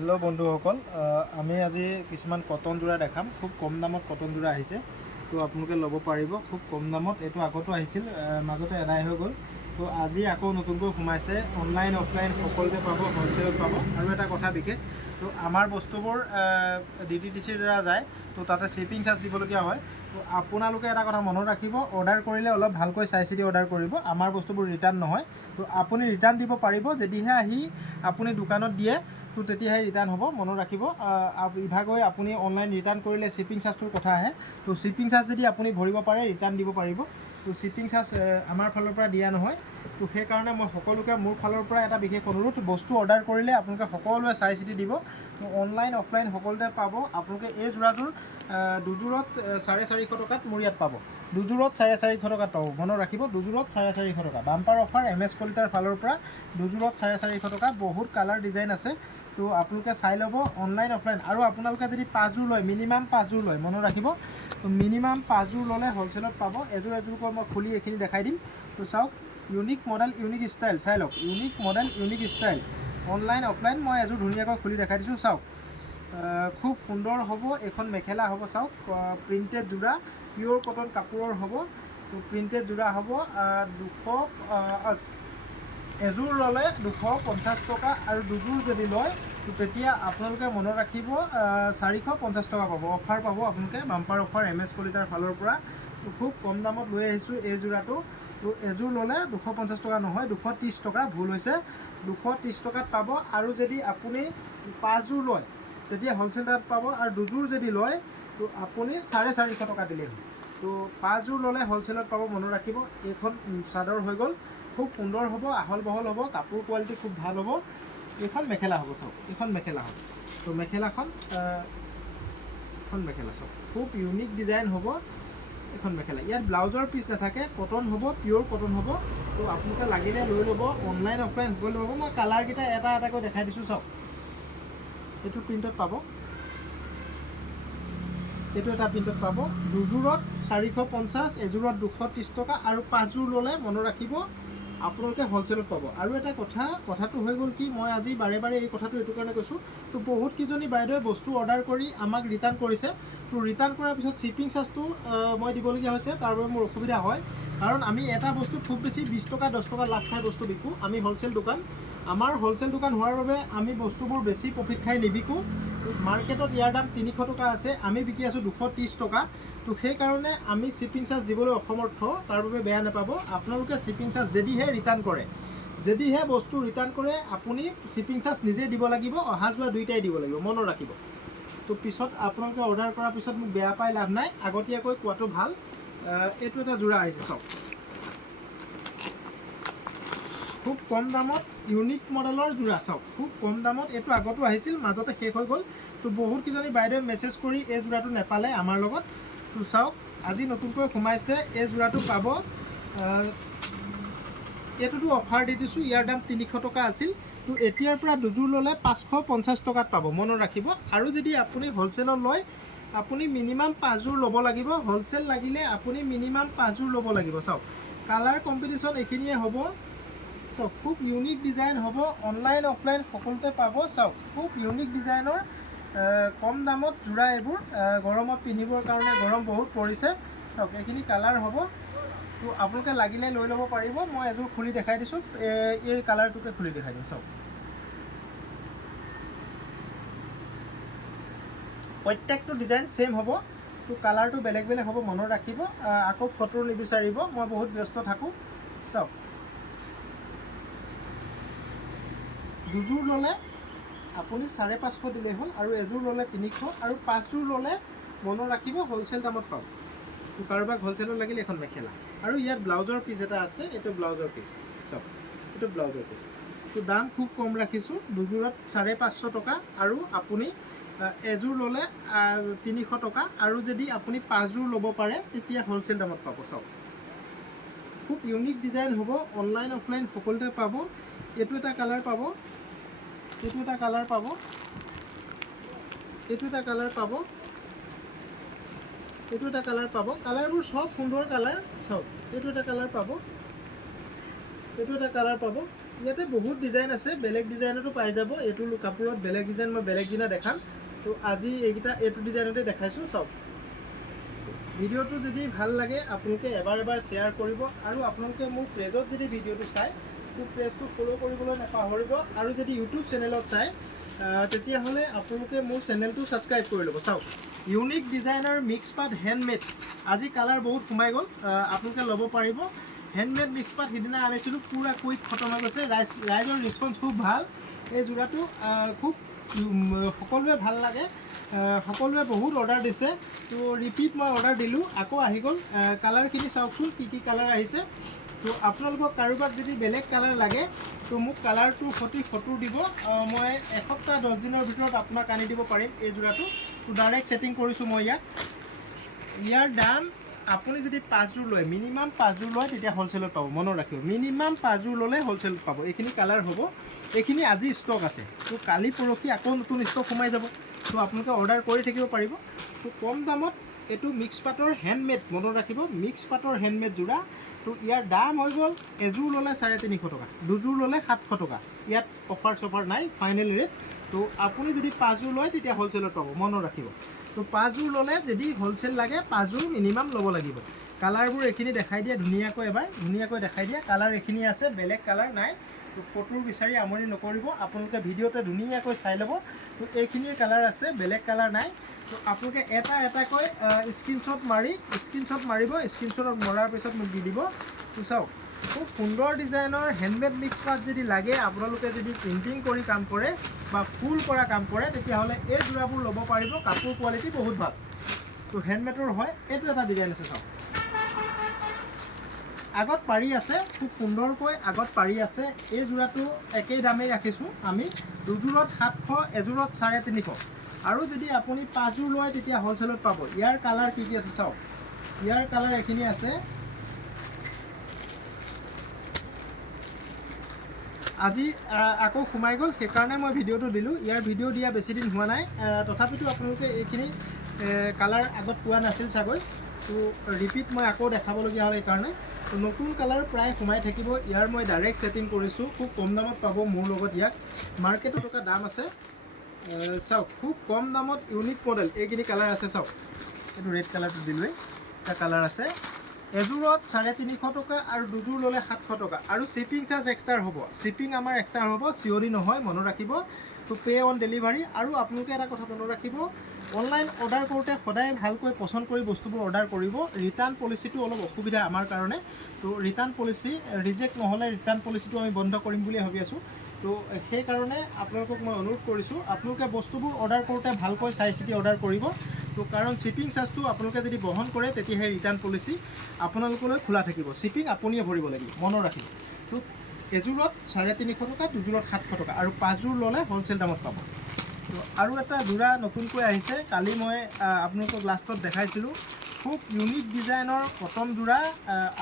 Hello बंधुসকল আমি আজি কিছুমান কটন জোড়া দেখাম খুব কম দামত কটন জোড়া আহিছে তো আপোনালোকে ল'ব পাৰিব খুব কম দামত এটো আগতো আহিছিল মাজতে এদাই হৈ গ'ল তো আজি আকৌ নতুনকৈ সোমাইছে অনলাইন অফলাইন সকলোতে পাব হোলসেলত পাব আৰু এটা কথা বিশেষ তো আমাৰ বস্তুবোৰ ডিটিডিসিৰ দ্বাৰা যায় তো তাতে শিপিং চাৰ্জ দিবলগীয়া হয় তো আপোনালোকে এটা কথা মনত ৰাখিব অৰ্ডাৰ কৰিলে অলপ ভালকৈ চাই চিতি অৰ্ডাৰ কৰিব আমাৰ বস্তুবোৰ ৰিটাৰ্ণ নহয় তো আপুনি ৰিটাৰ্ণ দিব পাৰিব যদিহে আহি আপুনি দোকানত দিয়ে তো তেতিয়াহে ৰিটাৰ্ণ হ'ব মনত ৰাখিব ইভাগৈ আপুনি অনলাইন ৰিটাৰ্ণ কৰিলে শিপিং চাৰ্জটোৰ কথা আহে তো শিপিং চাৰ্জ যদি আপুনি ভৰিব পাৰে ৰিটাৰ্ণ দিব পাৰিব তো শিপিং চাৰ্জ আমাৰ ফালৰ পৰা দিয়া নহয় তো সেইকাৰণে মই সকলোকে মোৰ ফালৰ পৰা এটা বিশেষ অনুৰোধ বস্তু অৰ্ডাৰ কৰিলে আপোনালোকে সকলোৱে চাই চিতি দিব তো অনলাইন অফলাইন সকলোতে পাব আপোনালোকে এই যোৰাটোৰ দুযোৰত 450 টকাত মোৰ ইয়াত পাব দুযোৰত 450 টকাত পাব মনত ৰাখিব দুযোৰত 450 টকা বাম্পাৰ অফাৰ MS কলিতাৰ ফালৰ পৰা দুযোৰত 450 টকা বহুত কালাৰ ডিজাইন আছে তো আপোনালোকে চাই ল'ব অনলাইন অফলাইন আৰু আপোনালোকে যদি 5 যোৰ লয় মিনিমাম 5 যোৰ লয় মনত ৰাখিব তো মিনিমাম 5 যোৰ ল'লে হোলসেলত পাব এযোৰ এযোৰকৈ মই খুলি এইখিনি দেখাই দিম তো চাওক ইউনিক মডেল ইউনিক ষ্টাইল চাই লওক unique model unique style online offline মই এযোৰ ধুনীয়াকৈ খুলি দেখাই দিছোঁ চাওক খুব সুন্দৰ হ'ব এখন মেখেলা হ'ব চাওক প্ৰিন্টেড যোৰা পিওৰ কটন কাপোৰৰ হ'ব তো প্ৰিন্টেড যোৰা হ'ব 200 এযোৰ ল'লে 250 টকা আৰু দুযোৰ যদি লয় তো তেতিয়া আপোনালোকে মনত ৰাখিব 450 টকা পাব অফাৰ পাব আপোনালোকে বাম্পাৰ অফাৰ MS কলিতাৰ ফালৰ পৰা তো খুব কম দামত লৈ আহিছোঁ এই যোৰাটো তো এযোৰ ল'লে 250 টকা নহয় 230 টকা ভুল হৈছে 230 টকাত পাব আৰু যদি আপুনি 5 যোৰ লয় তেতিয়া হোলসেল দামত পাব আৰু দুযোৰ যদি লয় তো আপুনি 450 টকা দিলেই হ'ল তো 5 যোৰ ল'লে হোলসেলত পাব মনত ৰাখিব এইখন চাদৰ হৈ গ'ল খুব সুন্দৰ হ'ব আহল বহল হ'ব কাপোৰ কোৱালিটি খুব ভাল হ'ব এইখন মেখেলা হ'ব চাওক এইখন মেখেলা হ'ব তো মেখেলাখন এখন মেখেলা চাওক খুব ইউনিক ডিজাইন হ'ব এখন মেখেলা ইয়াত ব্লাউজৰ পিচ নাথাকে কটন হ'ব পিওৰ কটন হ'ব তো আপোনালোকে লাগিলে লৈ ল'ব অনলাইন অফলাইন সকলো ল'ব মই কালাৰকেইটা এটা এটাকৈ দেখাই দিছোঁ চাওক এইটো প্ৰিণ্টত পাব এইটো এটা প্ৰিণ্টত পাব দুযোৰত 450 এযোৰত 230 টকা আৰু 5 যোৰ ল'লে মনত ৰাখিব আপোনালোকে হোলসেলত পাব আৰু এটা কথাটো হৈ গ'ল কি মই আজি বাৰে বাৰে এই কথাটো এইটো কাৰণে কৈছোঁ তো বহুত কিজনী বাইদেৱে বস্তু অৰ্ডাৰ কৰি আমাক ৰিটাৰ্ণ কৰিছে তো ৰিটাৰ্ণ কৰাৰ পিছত শিপিং চাৰ্জটো মই দিবলগীয়া হৈছে তাৰ বাবে মোৰ অসুবিধা হয় কাৰণ আমি এটা বস্তু খুব বেছি 20 টকা 10 টকা লাভ খাই বস্তু বিকোঁ আমি হোলসেল দোকান আমাৰ হোলসেল দোকান হোৱাৰ বাবে আমি বস্তুবোৰ বেছি প্ৰফিট খাই নিবিকোঁ মাৰ্কেটত ইয়াৰ দাম 300 টকা আছে আমি বিকি আছোঁ 230 টকা তো সেইকাৰণে আমি শিপিং চাৰ্জ দিবলৈ অসমৰ্থ তাৰ বাবে বেয়া নাপাব আপোনালোকে শিপিং চাৰ্জ যদিহে ৰিটাৰ্ণ কৰে যদিহে বস্তু ৰিটাৰ্ণ কৰে আপুনি শিপিং চাৰ্জ নিজে দিব লাগিব অহা যোৱা দুইটাই দিব লাগিব মনত ৰাখিব তো পিছত আপোনালোকে অৰ্ডাৰ কৰাৰ পিছত মোক বেয়া পাই লাভ নাই আগতীয়াকৈ কোৱাটো ভাল এইটো এটা যোৰা আহিছে চাওক খুব কম দামত ইউনিক মডেলৰ যোৰা চাওক খুব কম দামত এইটো আগতো আহিছিল মাজতে শেষ হৈ গ'ল তো বহুত কিজনী বাইদেৱে মেছেজ কৰি এই যোৰাটো নেপালে আমাৰ লগত তো চাওক আজি নতুনকৈ সোমাইছে এই যোৰাটো পাব এইটোতো অফাৰ দি দিছোঁ ইয়াৰ দাম 300 টকা আছিল তো এতিয়াৰ পৰা দুযোৰ ল'লে 550 টকাত পাব মনত ৰাখিব আৰু যদি আপুনি হোলসেলত লয় আপুনি মিনিমাম 5 যোৰ ল'ব লাগিব হোলসেল লাগিলে আপুনি মিনিমাম 5 যোৰ ল'ব লাগিব চাওক কালাৰ কম্পিটিশ্যন এইখিনিয়ে হ'ব চাওক খুব ইউনিক ডিজাইন হ'ব অনলাইন অফলাইন সকলোতে পাব চাওক খুব ইউনিক ডিজাইনৰ কম দামত যোৰা এইবোৰ গৰমত পিন্ধিবৰ কাৰণে গৰম বহুত পৰিছে চাওক এইখিনি কালাৰ হ'ব তো আপোনালোকে লাগিলে লৈ ল'ব পাৰিব মই এযোৰ খুলি দেখাই দিছোঁ এই কালাৰটোকে খুলি দেখাই দিওঁ চাওক প্ৰত্যেকটো ডিজাইন সেম হ'ব তো কালাৰটো বেলেগ বেলেগ হ'ব মনত ৰাখিব আকৌ ফটো নিবিচাৰিব মই বহুত ব্যস্ত থাকোঁ চাওক দুযোৰ ল'লে আপুনি 550 দিলেই হ'ল আৰু এযোৰ ল'লে 300 আৰু 5 যোৰ ল'লে মনত ৰাখিব হোলসেল দামত পাব তো কাৰোবাক হোলসেলত লাগিলে এখন মেখেলা আৰু ইয়াত ব্লাউজৰ পিচ এটা আছে এইটো ব্লাউজৰ পিচ চাওক এইটো ব্লাউজৰ পিচ তো দাম খুব কম ৰাখিছোঁ দুযোৰত 550 টকা আৰু আপুনি এযোৰ ল'লে 300 টকা আৰু যদি আপুনি 5 যোৰ ল'ব পাৰে তেতিয়া হোলসেল দামত পাব চাওক খুব ইউনিক ডিজাইন হ'ব অনলাইন অফলাইন সকলোতে পাব এইটো এটা কালাৰ পাব এইটো এটা কালাৰ পাব এইটো এটা কালাৰ পাব এইটো এটা কালাৰ পাব কালাৰবোৰ সব সুন্দৰ কালাৰ চাওক এইটো এটা কালাৰ পাব এইটো এটা কালাৰ পাব ইয়াতে বহুত ডিজাইন আছে, বেলেগ ডিজাইনতো পাই যাব। এইটো কাপোৰত বেলেগ ডিজাইন মই বেলেগ দিনা দেখাম। তো আজি এইটো ডিজাইনতে দেখাইছোঁ। চাওক, ভিডিঅ'টো যদি ভাল লাগে আপোনালোকে এবাৰ শ্বেয়াৰ কৰিব, আৰু আপোনালোকে মোৰ পেজত যদি ভিডিঅ'টো চায় তো পেজটো ফ'ল' কৰিবলৈ নাপাহৰিব। আৰু যদি ইউটিউব চেনেলত চায় তেতিয়াহ'লে আপোনালোকে মোৰ চেনেলটো ছাবস্ক্ৰাইব কৰি ল'ব। চাওক, ইউনিক ডিজাইনাৰ মিক্স পাত হেণ্ডমেড। আজি কালাৰ বহুত সোমাই গ'ল, আপোনালোকে ল'ব পাৰিব। হেণ্ডমেড মিক্স পাত সিদিনা আনিছিলোঁ, পূৰা কুইক খতম হৈ গৈছে। ৰাইজৰ ৰেছপন্স খুব ভাল। এই যোৰাটো খুব সকলোৱে ভাল লাগে, সকলোৱে বহুত অৰ্ডাৰ দিছে। তো ৰিপিট মই অৰ্ডাৰ দিলোঁ, আকৌ আহি গ'ল। কালাৰখিনি চাওকচোন কি কালাৰ আহিছে। তো আপোনালোকক কাৰোবাক যদি বেলেগ কালাৰ লাগে তো মোক কালাৰটোৰ সঠিক ফটো দিব, মই এসপ্তাহ 10 দিনৰ ভিতৰত আপোনাক আনি দিব পাৰিম এই যোৰাটো। তো ডাইৰেক্ট ছেটিং কৰিছোঁ মই ইয়াক। ইয়াৰ দাম আপুনি যদি 5 যোৰ লয়, মিনিমাম 5 যোৰ লয় তেতিয়া হ'লচেলত পাব। মনত ৰাখিব, মিনিমাম 5 যোৰ ল'লে হ'লচেলত পাব। এইখিনি কালাৰ হ'ব, এইখিনি আজি ষ্টক আছে। তো কালি পৰহি আকৌ নতুন ষ্টক সোমাই যাব। তো আপোনালোকে অৰ্ডাৰ কৰি থাকিব পাৰিব। তো কম দামত এইটো মিক্স পাটৰ হেণ্ডমেড, মনত ৰাখিব, মিক্স পাটৰ হেণ্ডমেড যোৰা। তো ইয়াৰ দাম হৈ গ'ল, এযোৰ ল'লে 350 টকা, দুযোৰ ল'লে 700 টকা। ইয়াত অফাৰ চফাৰ নাই, ফাইনেল ৰেট। তো আপুনি যদি 5 যোৰ লয় তেতিয়া হ'লচেলত পাব, মনত ৰাখিব। তো 5 যোৰ ল'লে যদি হ'লচেল লাগে 5 যোৰ মিনিমাম ল'ব লাগিব। কালাৰবোৰ এইখিনি দেখাই দিয়ে ধুনীয়াকৈ, এবাৰ ধুনীয়াকৈ দেখাই দিয়ে। কালাৰ এইখিনি আছে, বেলেগ কালাৰ নাই। তো ফটো বিচাৰি আমনি নকৰিব, আপোনালোকে ভিডিঅ'তে ধুনীয়াকৈ চাই ল'ব। তো এইখিনিৰ কালাৰ আছে, বেলেগ কালাৰ নাই। তো আপোনালোকে এটাকৈ স্ক্ৰীনশ্বট মাৰিব। স্ক্ৰীনশ্বট মৰাৰ পিছত মোক দি দিব। তো চাওক, খুব সুন্দৰ ডিজাইনৰ হেণ্ডমেড মিক্স পাত যদি লাগে, আপোনালোকে যদি প্ৰিণ্টিং কৰি কাম কৰে বা ফুল কৰা কাম কৰে তেতিয়াহ'লে এই যোৰাবোৰ ল'ব পাৰিব। কাপোৰ কোৱালিটি বহুত ভাল। তো হেণ্ডমেডৰ হয়। এইটো এটা ডিজাইন আছে, চাওক, আগত পাৰি আছে, খুব সুন্দৰকৈ আগত পাৰি আছে। এই যোৰাটো একেই দামেই ৰাখিছোঁ আমি, দুযোৰত 700, এযোৰত 350। আৰু যদি আপুনি 5 যোৰ লয় তেতিয়া হ'লচেলত পাব। ইয়াৰ কালাৰ কি আছে চাওক, ইয়াৰ কালাৰ এইখিনি আছে। আজি আকৌ সোমাই গ'ল, সেইকাৰণে মই ভিডিঅ'টো দিলোঁ। ইয়াৰ ভিডিঅ' দিয়া বেছি দিন হোৱা নাই, তথাপিতো আপোনালোকে এইখিনি কালাৰ আগত পোৱা নাছিল চাগৈ। তো ৰিপিট মই আকৌ দেখাবলগীয়া হ'ল এইকাৰণে। তো নতুন কালাৰ প্ৰায় সোমাই থাকিব। ইয়াৰ মই ডাইৰেক্ট ছেটিং কৰিছোঁ, খুব কম দামত পাব মোৰ লগত। ইয়াক মাৰ্কেটত থকা দাম আছে। চাওক, খুব কম দামত ইউনিক মডেল এইখিনি কালাৰ আছে। চাওক, এইটো ৰেড কালাৰটো দিলোঁৱেই, এটা কালাৰ আছে। এযোৰত 350 টকা আৰু দুযোৰ ল'লে 700 টকা। আৰু শ্বিপিং চাৰ্জ এক্সট্ৰা হ'ব, শ্বিপিং আমাৰ এক্সট্ৰা হ'ব, চিঅ'ডি নহয়, মনত ৰাখিব। তো পে' অন ডেলিভাৰী। আৰু আপোনালোকে এটা কথা মনত ৰাখিব, অনলাইন অৰ্ডাৰ কৰোঁতে সদায় ভালকৈ পচন্দ কৰি বস্তুবোৰ অৰ্ডাৰ কৰিব। ৰিটাৰ্ণ পলিচিটো অলপ অসুবিধা আমাৰ কাৰণে। তো ৰিটাৰ্ণ পলিচি ৰিজেক্ট নহ'লে ৰিটাৰ্ণ পলিচিটো আমি বন্ধ কৰিম বুলি ভাবি আছোঁ। তো সেইকাৰণে আপোনালোকক মই অনুৰোধ কৰিছোঁ, আপোনালোকে বস্তুবোৰ অৰ্ডাৰ কৰোঁতে ভালকৈ চাই চিতি অৰ্ডাৰ কৰিব। তো কাৰণ শ্বিপিং চাৰ্জটো আপোনালোকে যদি বহন কৰে তেতিয়াহে ৰিটাৰ্ণ পলিচি আপোনালোকলৈ খোলা থাকিব। শ্বিপিং আপুনিয়ে ভৰিব লাগিব, মনত ৰাখিব। তো এযোৰত 350 টকা, দুযোৰত 700 টকা। আৰু 5 যোৰ ল'লে হ'লচেল দামত পাব। তো আৰু এটা যোৰা নতুনকৈ আহিছে, কালি মই আপোনালোকক লাষ্টত দেখাইছিলোঁ। খুব ইউনিক ডিজাইনৰ কটন যোৰা,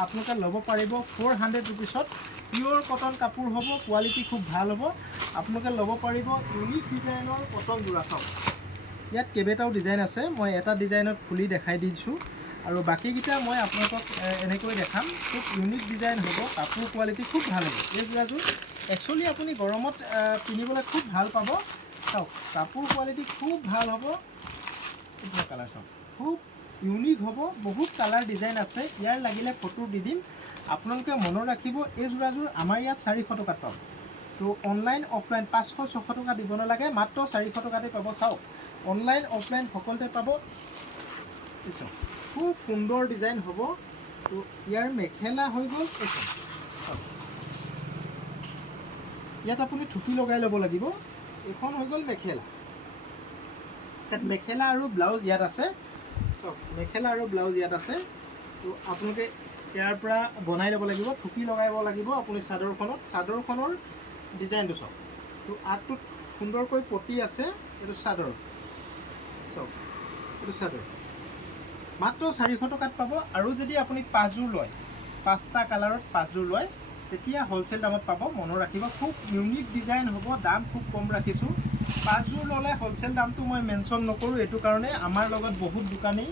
আপোনালোকে ল'ব পাৰিব 400 ৰুপিছত। পিয়'ৰ কটন কাপোৰ হ'ব, কোৱালিটি খুব ভাল হ'ব। আপোনালোকে ল'ব পাৰিব ইউনিক ডিজাইনৰ কটন যোৰা। চাওক, ইয়াত কেইবাটাও ডিজাইন আছে, মই এটা ডিজাইনত খুলি দেখাই দিছোঁ আৰু বাকীকেইটা মই আপোনালোকক এনেকৈ দেখাম। খুব ইউনিক ডিজাইন হ'ব, কাপোৰ কোৱালিটি খুব ভাল হ'ব। এই যোৰাযোৰ একচুৱেলি আপুনি গৰমত পিন্ধিবলৈ খুব ভাল পাব। চাওক, কাপোৰ কোৱালিটি খুব ভাল হ'ব। এইটো কালাৰ চাওক, খুব ইউনিক হ'ব, বহুত কালাৰ ডিজাইন আছে। ইয়াৰ লাগিলে ফটো দি দিম, আপোনালোকে মনত ৰাখিব। এই যোৰাযোৰ আমাৰ ইয়াত 400 টকাত পাব। তো অনলাইন অফলাইন 500-600 টকা দিব নালাগে, মাত্ৰ 400 টকাতে পাব। চাওক, অনলাইন অফলাইন সকলোতে পাব। চাওক, খুব সুন্দৰ ডিজাইন হ'ব। তো ইয়াৰ মেখেলা হৈ গ'ল এইখন। ইয়াত আপুনি থুপি লগাই ল'ব লাগিব। এইখন হৈ গ'ল মেখেলা। তাত মেখেলা আৰু ব্লাউজ ইয়াত আছে। চাওক, মেখেলা আৰু ব্লাউজ ইয়াত আছে। তো আপোনালোকে ইয়াৰ পৰা বনাই ল'ব লাগিব, থুপি লগাব লাগিব আপুনি চাদৰখনত। চাদৰখনৰ ডিজাইনটো চাওক, তো আগটোত সুন্দৰকৈ পটি আছে। এইটো চাদৰ, চাওক, এইটো চাদৰ মাত্ৰ 400 টকাত পাব। আৰু যদি আপুনি 5 যোৰ লয়, 5টা কালাৰত 5 যোৰ লয় তেতিয়া হ'লচেল দামত পাব। মনত ৰাখিব, খুব ইউনিক ডিজাইন হ'ব, দাম খুব কম ৰাখিছোঁ। 5 যোৰ ল'লে হ'লচেল দামটো মই মেনশ্যন নকৰোঁ, এইটো কাৰণে আমাৰ লগত বহুত দোকানী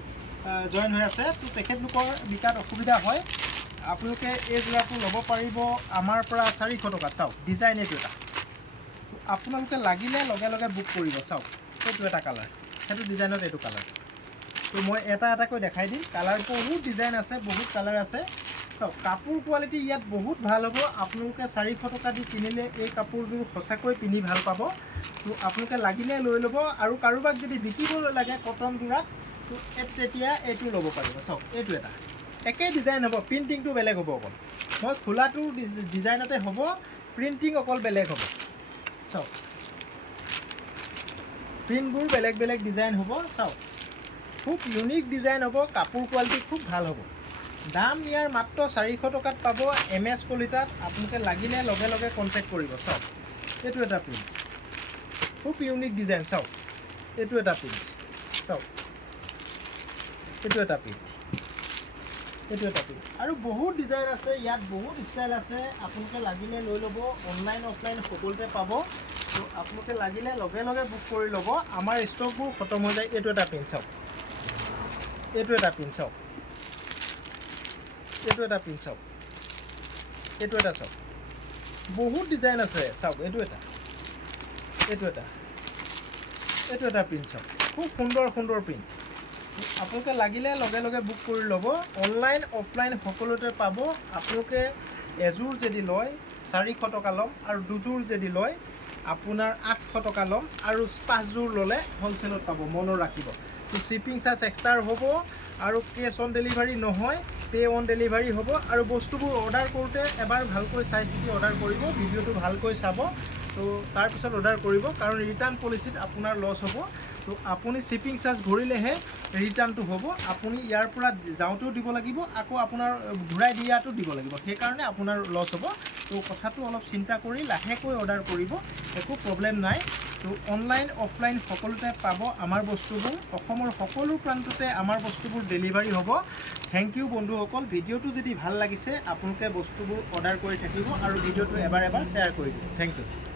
জইন হৈ আছে। তো তেখেতলোকৰ বিকাত অসুবিধা হয়। আপোনালোকে এই যোৰাটো ল'ব পাৰিব আমাৰ পৰা 400 টকাত। চাওক ডিজাইন এইটো এটা, আপোনালোকে লাগিলে লগে লগে বুক কৰিব। চাওক এইটো এটা কালাৰ, সেইটো ডিজাইনত এইটো কালাৰ। তো মই এটা এটাকৈ দেখাই দিম। কালাৰ বহুত ডিজাইন আছে, বহুত কালাৰ আছে। চাওক কাপোৰ কোৱালিটি ইয়াত বহুত ভাল হ'ব। আপোনালোকে 400 টকা দি কিনিলে এই কাপোৰযোৰ সঁচাকৈ পিন্ধি ভাল পাব। তো আপোনালোকে লাগিলে লৈ ল'ব, আৰু কাৰোবাক যদি বিকিবলৈ লাগে কটন যোৰাত, তো তেতিয়া এইটো ল'ব পাৰিব। চাওক এইটো এটা একেই ডিজাইন হ'ব, প্ৰিণ্টিংটো বেলেগ হ'ব অকল। মই খোলাটো ডিজাইনতে হ'ব, প্ৰিণ্টিং অকল বেলেগ হ'ব। চাওক প্ৰিণ্টবোৰ বেলেগ বেলেগ ডিজাইন হ'ব। চাওক খুব ইউনিক ডিজাইন হ'ব, কাপোৰ কোৱালিটি খুব ভাল হ'ব। দাম ইয়াৰ মাত্ৰ 400 টকাত পাব MS কলিতাত। আপোনালোকে লাগিলে লগে লগে কণ্টেক্ট কৰিব। চাওক এইটো এটা প্ৰিণ্ট, খুব ইউনিক ডিজাইন। চাওক এইটো এটা প্ৰিণ্ট, চাওক এইটো এটা প্ৰিণ্ট, এইটো এটা প্ৰিণ্ট, আৰু বহুত ডিজাইন আছে ইয়াত, বহুত ষ্টাইল আছে। আপোনালোকে লাগিলে লৈ ল'ব, অনলাইন অফলাইন সকলোতে পাব। তো আপোনালোকে লাগিলে লগে লগে বুক কৰি ল'ব, আমাৰ ষ্টকবোৰ খতম হৈ যায়। এইটো এটা প্ৰিণ্ট, চাওক এইটো এটা প্ৰিণ্ট, চাওক এইটো এটা প্ৰিণ্ট, চাওক এইটো এটা, চাওক বহুত ডিজাইন আছে। চাওক এইটো এটা, এইটো এটা, এইটো এটা প্ৰিণ্ট, চাওক খুব সুন্দৰ সুন্দৰ প্ৰিণ্ট। আপোনালোকে লাগিলে লগে লগে বুক কৰি ল'ব, অনলাইন অফলাইন সকলোতে পাব। আপোনালোকে এযোৰ যদি লয় 400 টকা ল'ম, আৰু দুযোৰ যদি লয় আপোনাৰ 800 টকা ল'ম, আৰু 5যোৰ ল'লে হ'লচেলত পাব। মনত ৰাখিব। তো শ্বিপিং চাৰ্জ এক্সট্ৰা হ'ব, আৰু কেছ অন ডেলিভাৰী নহয়, পে অন ডেলিভাৰী হ'ব। আৰু বস্তুবোৰ অৰ্ডাৰ কৰোঁতে এবাৰ ভালকৈ চাই চিতি অৰ্ডাৰ কৰিব, ভিডিঅ'টো ভালকৈ চাব। তো তাৰপিছত অৰ্ডাৰ কৰিব, কাৰণ ৰিটাৰ্ণ পলিচিত আপোনাৰ লছ হ'ব। তো আপুনি শ্বিপিং চাৰ্জ ভৰিলেহে ৰিটাৰ্ণটো হ'ব। আপুনি ইয়াৰ পৰা যাওঁতেও দিব লাগিব, আকৌ আপোনাৰ ঘূৰাই দিয়াটো দিব লাগিব, সেইকাৰণে আপোনাৰ লছ হ'ব। তো কথাটো অলপ চিন্তা কৰি লাহেকৈ অৰ্ডাৰ কৰিব, একো প্ৰব্লেম নাই। তো অনলাইন অফলাইন সকলোতে পাব আমাৰ বস্তুবোৰ। অসমৰ সকলো প্ৰান্ততে আমাৰ বস্তুবোৰ ডেলিভাৰী হ'ব। থেংক ইউ বন্ধুসকল। ভিডিঅ'টো যদি ভাল লাগিছে আপোনালোকে বস্তুবোৰ অৰ্ডাৰ কৰি থাকিব, আৰু ভিডিঅ'টো এবাৰ শ্বেয়াৰ কৰি দিব। Thank U.